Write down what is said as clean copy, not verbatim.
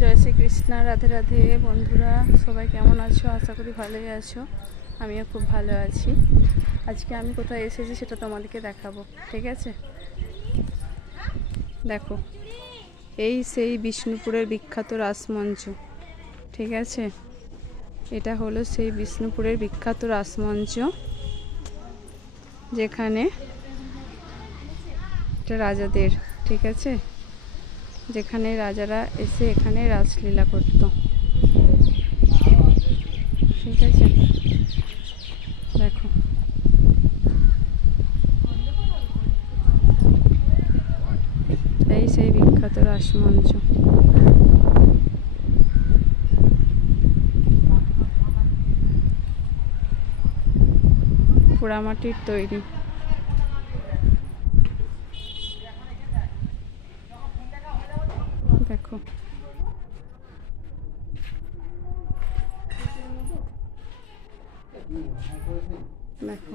জয় শ্রীকৃষ্ণ, রাধে রাধে। বন্ধুরা সবাই কেমন আছো? আশা করি ভালোই আছো। আমিও খুব ভালো আছি। আজকে আমি কোথায় এসেছি সেটা তোমাদেরকে দেখাবো, ঠিক আছে? দেখো, এই সেই বিষ্ণুপুরের বিখ্যাত রাসমঞ্চ, ঠিক আছে? এটা হলো সেই বিষ্ণুপুরের বিখ্যাত রাসমঞ্চ, যেখানে এটা রাজাদের, ঠিক আছে? যেখানে রাজারা এসে এখানে রাসলীলা করত, ঠিক আছে? দেখো, এই সেই বিখ্যাত রাসমঞ্চ। পোড়ামাটির তৈরি। দেখো, দেখো,